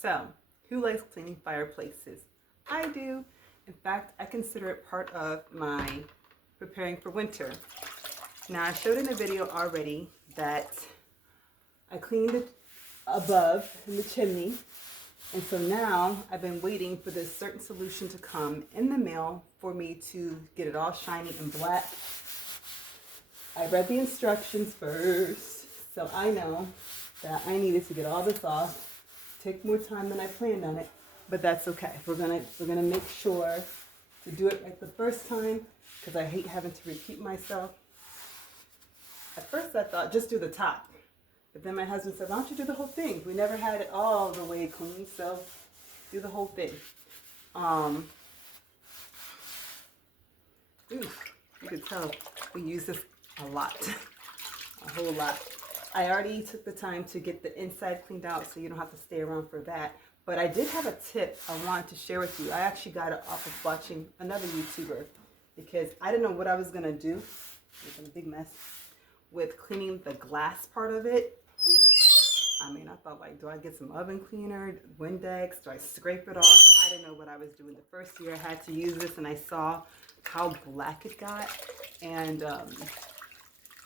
So, who likes cleaning fireplaces? I do. In fact, I consider it part of my preparing for winter. Now, I showed in a video already that I cleaned it above in the chimney. And so now I've been waiting for this certain solution to come in the mail for me to get it all shiny and black. I read the instructions first, so I know that I needed to get all this off. Take more time than I planned on it, but that's okay. We're gonna make sure to do it right the first time because I hate having to repeat myself. At first I thought just do the top. But then my husband said, why don't you do the whole thing? We never had it all the way clean, so do the whole thing. You can tell we use this a lot, a whole lot. I already took the time to get the inside cleaned out so you don't have to stay around for that. But I did have a tip I wanted to share with you. I actually got it off of watching another YouTuber because I didn't know what I was gonna do. It's a big mess with cleaning the glass part of it. I mean, I thought, like, do I get some oven cleaner, Windex? Do I scrape it off? I didn't know what I was doing. The first year I had to use this and I saw how black it got. And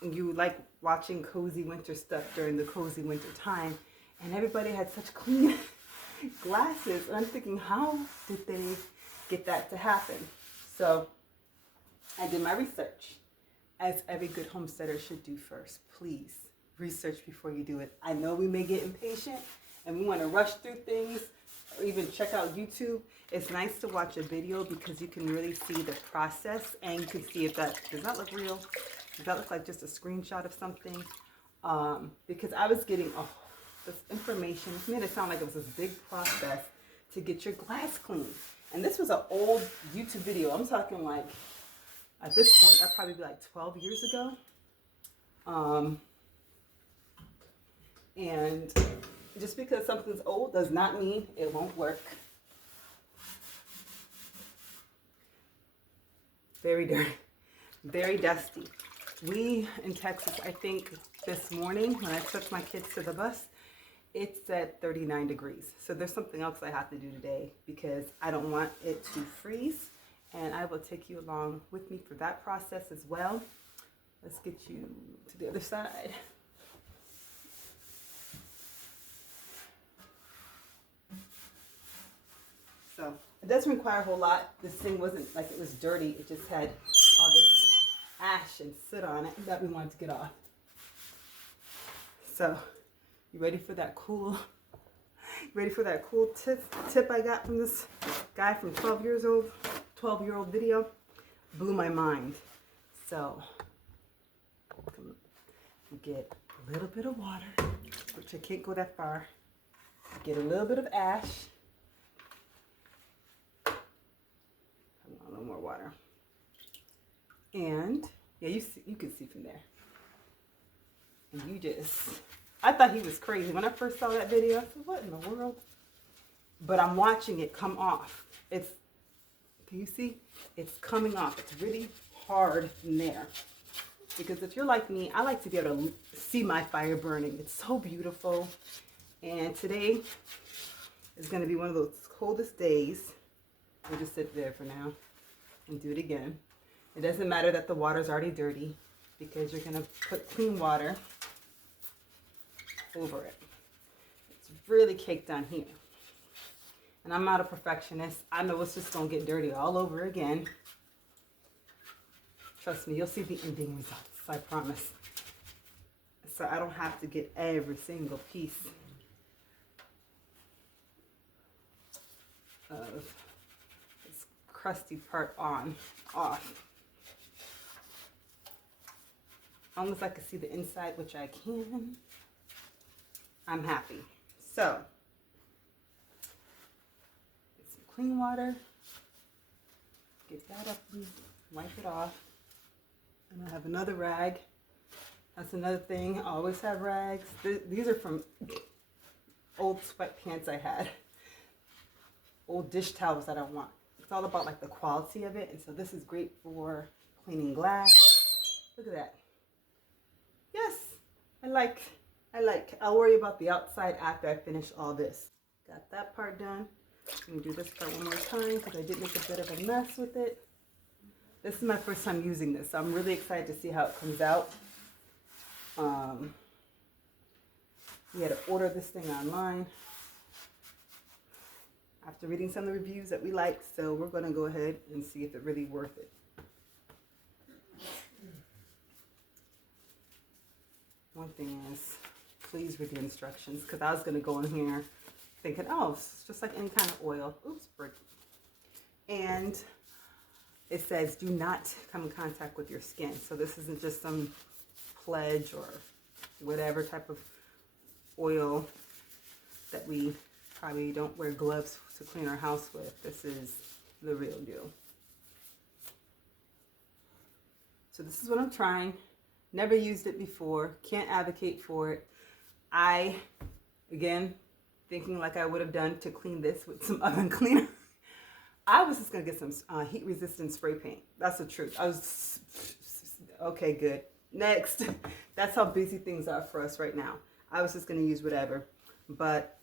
you like watching cozy winter stuff during the cozy winter time. And everybody had such clean glasses. And I'm thinking, how did they get that to happen? So I did my research, as every good homesteader should do first. Please research before you do it. I know we may get impatient and we want to rush through things or even check out YouTube. It's nice to watch a video because you can really see the process and you can see if that, does that look real? Does that look like just a screenshot of something? Because I was getting this information. It made it sound like it was this big process to get your glass clean. And this was an old YouTube video. I'm talking like, at this point, that'd probably be like 12 years ago. And just because something's old does not mean it won't work. Very dirty, very dusty. We in Texas, I think this morning when I took my kids to the bus, it's at 39 degrees. So there's something else I have to do today because I don't want it to freeze. And I will take you along with me for that process as well. Let's get you to the other side. So it doesn't require a whole lot. This thing wasn't like it was dirty. It just had all this ash and soot on it that we wanted to get off. So you ready for that cool? You ready for that cool tip I got from this guy from 12-year-old video? Blew my mind. So get a little bit of water, which I can't go that far. Get a little bit of ash. A little more water. And yeah, you can see from there. And you just, I thought he was crazy. When I first saw that video, I said, what in the world? But I'm watching it come off. Can you see? It's coming off. It's really hard in there. Because if you're like me, I like to be able to see my fire burning. It's so beautiful. And today is going to be one of those coldest days. We'll just sit there for now and do it again. It doesn't matter that the water's already dirty because you're going to put clean water over it. It's really caked on here. And I'm not a perfectionist. I know it's just going to get dirty all over again. Trust me, you'll see the ending results, I promise. So I don't have to get every single piece of this crusty part off. Almost I can see the inside, which I can. I'm happy. So, get some clean water. Get that up and wipe it off. And I have another rag. That's another thing. I always have rags. These are from old sweatpants I had. Old dish towels that I want. It's all about like the quality of it. And so this is great for cleaning glass. Look at that. Yes, I like. I'll worry about the outside after I finish all this. Got that part done. I'm gonna do this part one more time because I did make a bit of a mess with it. This is my first time using this, so I'm really excited to see how it comes out. We had to order this thing online after reading some of the reviews that we liked, so we're gonna go ahead and see if it's really worth it. One thing is, please read the instructions, because I was gonna go in here thinking, oh, it's just like any kind of oil. Oops, brick. And it says, do not come in contact with your skin. So this isn't just some pledge or whatever type of oil that we probably don't wear gloves to clean our house with. This is the real deal. So this is what I'm trying. Never used it before. Can't advocate for it. I, again, thinking like I would have done to clean this with some oven cleaner. I was just going to get some heat resistant spray paint. That's the truth. I was, okay, good. Next. That's how busy things are for us right now. I was just going to use whatever. But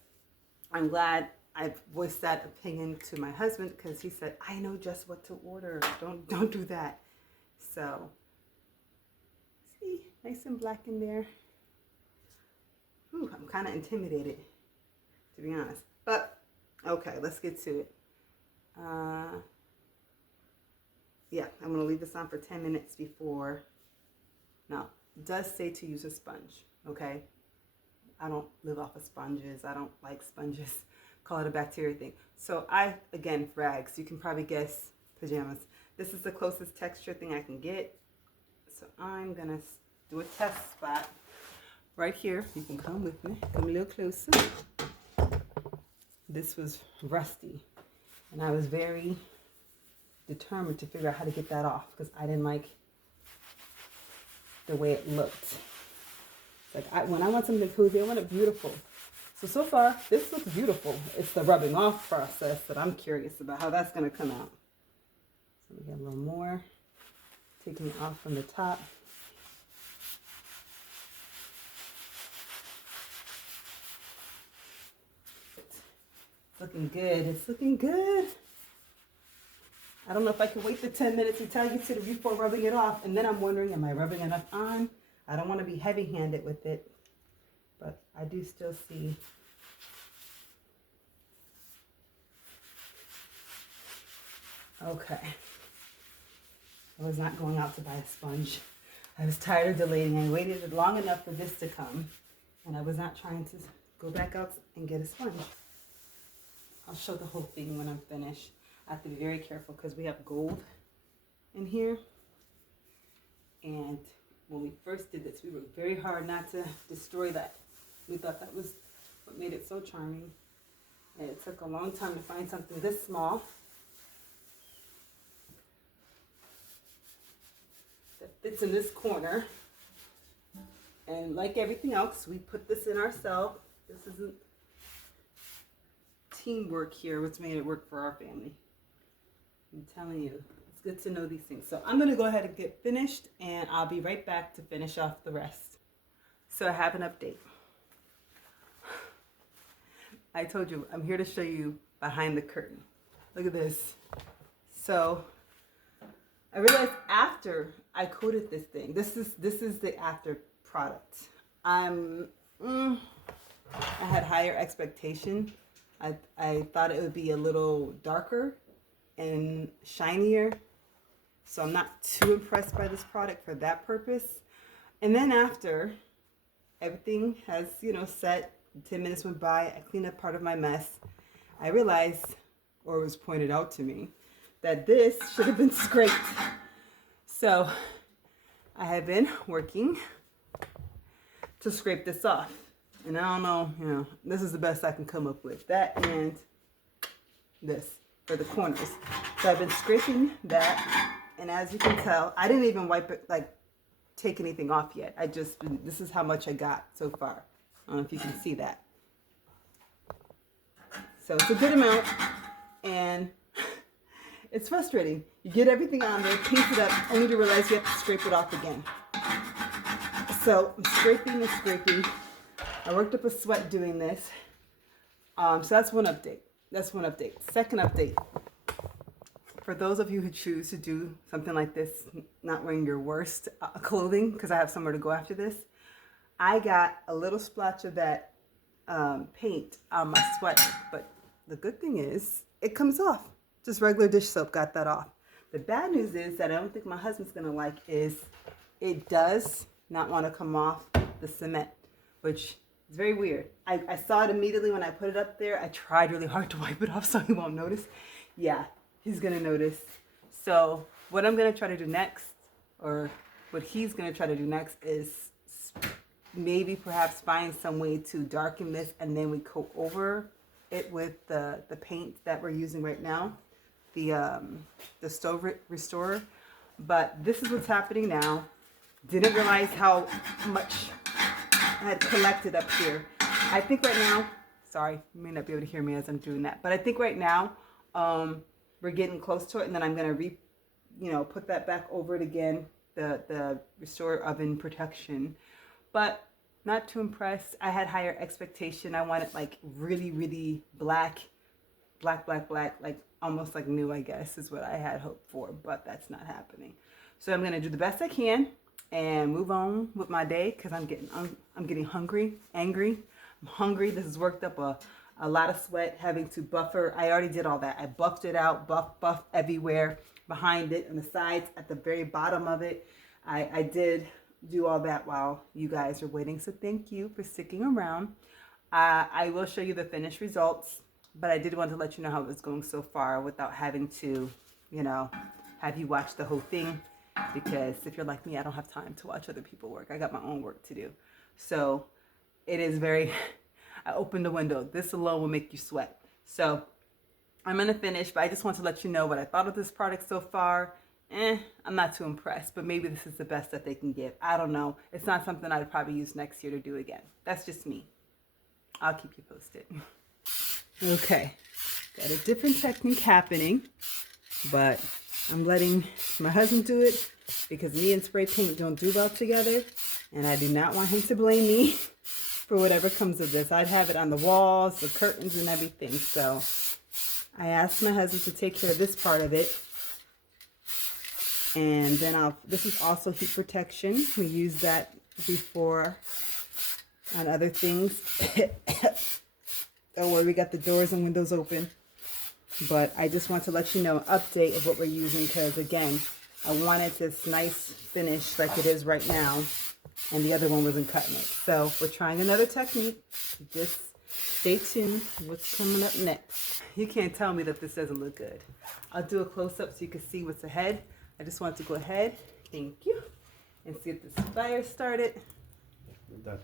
I'm glad I voiced that opinion to my husband, because he said, I know just what to order. Don't do that. So, see, nice and black in there. Ooh, I'm kind of intimidated, to be honest. But, okay, let's get to it. Yeah, I'm going to leave this on for 10 minutes before. Now, it does say to use a sponge, okay? I don't live off of sponges. I don't like sponges. Call it a bacteria thing. So again, rags. You can probably guess pajamas. This is the closest texture thing I can get. So I'm going to do a test spot right here. You can come with me. Come a little closer. This was rusty. And I was very determined to figure out how to get that off, because I didn't like the way it looked. Like when I want something cozy, I want it beautiful. So far, this looks beautiful. It's the rubbing off process that I'm curious about, how that's going to come out. So we get a little more. Taking it off from the top. It's looking good. It's looking good. I don't know if I can wait the 10 minutes until I get to before rubbing it off. And then I'm wondering, am I rubbing enough on? I don't want to be heavy-handed with it, but I do still see. Okay. I was not going out to buy a sponge. I was tired of delaying. I waited long enough for this to come, and I was not trying to go back out and get a sponge. I'll show the whole thing when I'm finished. I have to be very careful because we have gold in here, and when we first did this, we worked very hard not to destroy that. We thought that was what made it so charming. And it took a long time to find something this small that fits in this corner. And like everything else, we put this in ourselves. This isn't teamwork here, what's made it work for our family. I'm telling you. Good to know these things. So I'm going to go ahead and get finished, and I'll be right back to finish off the rest. So I have an update. I told you, I'm here to show you behind the curtain. Look at this. So I realized after I coated this thing, this is the after product. I had higher expectation. I thought it would be a little darker and shinier. So I'm not too impressed by this product for that purpose. And then after everything has, set, 10 minutes went by, I cleaned up part of my mess. I realized, or it was pointed out to me, that this should have been scraped. So I have been working to scrape this off. And I don't know, this is the best I can come up with. That and this for the corners. So I've been scraping that. And as you can tell, I didn't even wipe it, take anything off yet. This is how much I got so far. I don't know if you can see that. So it's a good amount, and it's frustrating. You get everything on there, paint it up, only to realize you have to scrape it off again. So I'm scraping and scraping. I worked up a sweat doing this. So that's one update. That's one update. Second update. For those of you who choose to do something like this, not wearing your worst clothing, because I have somewhere to go after this, I got a little splotch of that paint on my sweater. But the good thing is, it comes off. Just regular dish soap got that off. The bad news is that I don't think my husband's going to like is it does not want to come off the cement, which is very weird. I saw it immediately when I put it up there. I tried really hard to wipe it off so he won't notice. Yeah, he's going to notice. So what I'm going to try to do next, or what he's going to try to do next, is maybe perhaps find some way to darken this and then we coat over it with the paint that we're using right now, the stove restorer. But this is what's happening now. Didn't realize how much I had collected up here. I think right now, sorry, you may not be able to hear me as I'm doing that, but I think right now we're getting close to it, and then I'm gonna put that back over it again, the restore oven protection. But not too impressed. I had higher expectation. I wanted like really, really black, like almost like new, I guess, is what I had hoped for, but that's not happening. So I'm gonna do the best I can and move on with my day, because I'm getting hungry, angry. I'm hungry. This has worked up a lot of sweat, having to buffer. I already did all that. I buffed it out, buff everywhere, behind it, on the sides, at the very bottom of it. I did do all that while you guys are waiting, so thank you for sticking around. I will show you the finished results, but I did want to let you know how it was going so far without having to, have you watch the whole thing, because if you're like me, I don't have time to watch other people work. I got my own work to do. So it is very, I opened the window. This alone will make you sweat. So I'm going to finish, but I just want to let you know what I thought of this product so far. I'm not too impressed, but maybe this is the best that they can give. I don't know. It's not something I'd probably use next year to do again. That's just me. I'll keep you posted. Okay. Got a different technique happening, but I'm letting my husband do it because me and spray paint don't do well together, and I do not want him to blame me for whatever comes of this. I'd have it on the walls, the curtains, and everything. So I asked my husband to take care of this part of it. And then this is also heat protection. We use that before on other things. Don't worry, we got the doors and windows open. But I just want to let you know an update of what we're using, because again, I wanted this nice finish like it is right now, and the other one wasn't cutting it. So we're trying another technique. Just stay tuned. What's coming up next? You can't tell me that this doesn't look good. I'll do a close-up so you can see what's ahead. I just want to go ahead, thank you, and see if this fire started. You're done.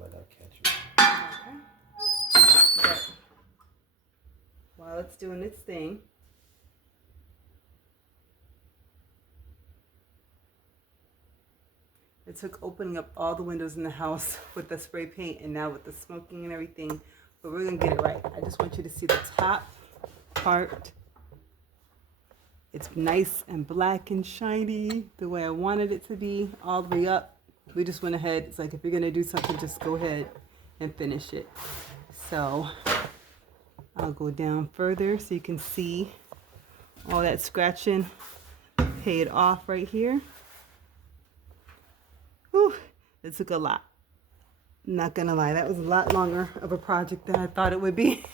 Let that catch you. Okay. But while it's doing its thing, it took opening up all the windows in the house with the spray paint, and now with the smoking and everything, but we're gonna get it right. I just want you to see the top part. It's nice and black and shiny the way I wanted it to be, all the way up. We just went ahead. It's like, if you're gonna do something, just go ahead and finish it. So I'll go down further so you can see all that scratching paid off right here. Whew, it took a lot. Not gonna lie, that was a lot longer of a project than I thought it would be.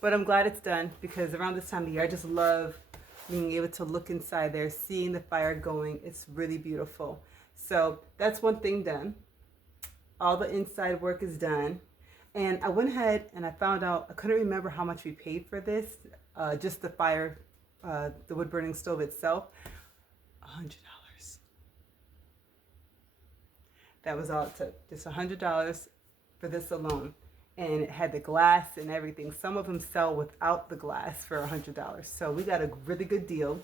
But I'm glad it's done, because around this time of year, I just love being able to look inside there, seeing the fire going. It's really beautiful. So that's one thing done. All the inside work is done. And I went ahead and I found out, I couldn't remember how much we paid for this, just the fire, the wood burning stove itself, $100. That was all it took, just $100 for this alone. And it had the glass and everything. Some of them sell without the glass for $100. So we got a really good deal.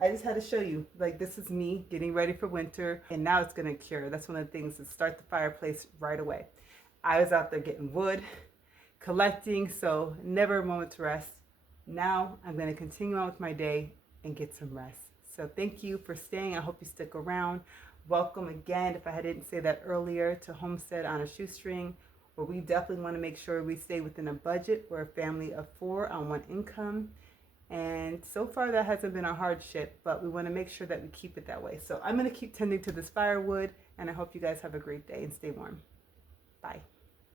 I just had to show you, like, this is me getting ready for winter, and now it's gonna cure. That's one of the things, is start the fireplace right away. I was out there getting wood, collecting, so never a moment to rest. Now I'm gonna continue on with my day and get some rest. So thank you for staying. I hope you stick around. welcome again, if I didn't say that earlier, to Homestead on a Shoestring, where we definitely want to make sure we stay within a budget. We're a family of 4 on 1 income. And so far that hasn't been a hardship, but we want to make sure that we keep it that way. So I'm going to keep tending to this firewood, and I hope you guys have a great day and stay warm. Bye.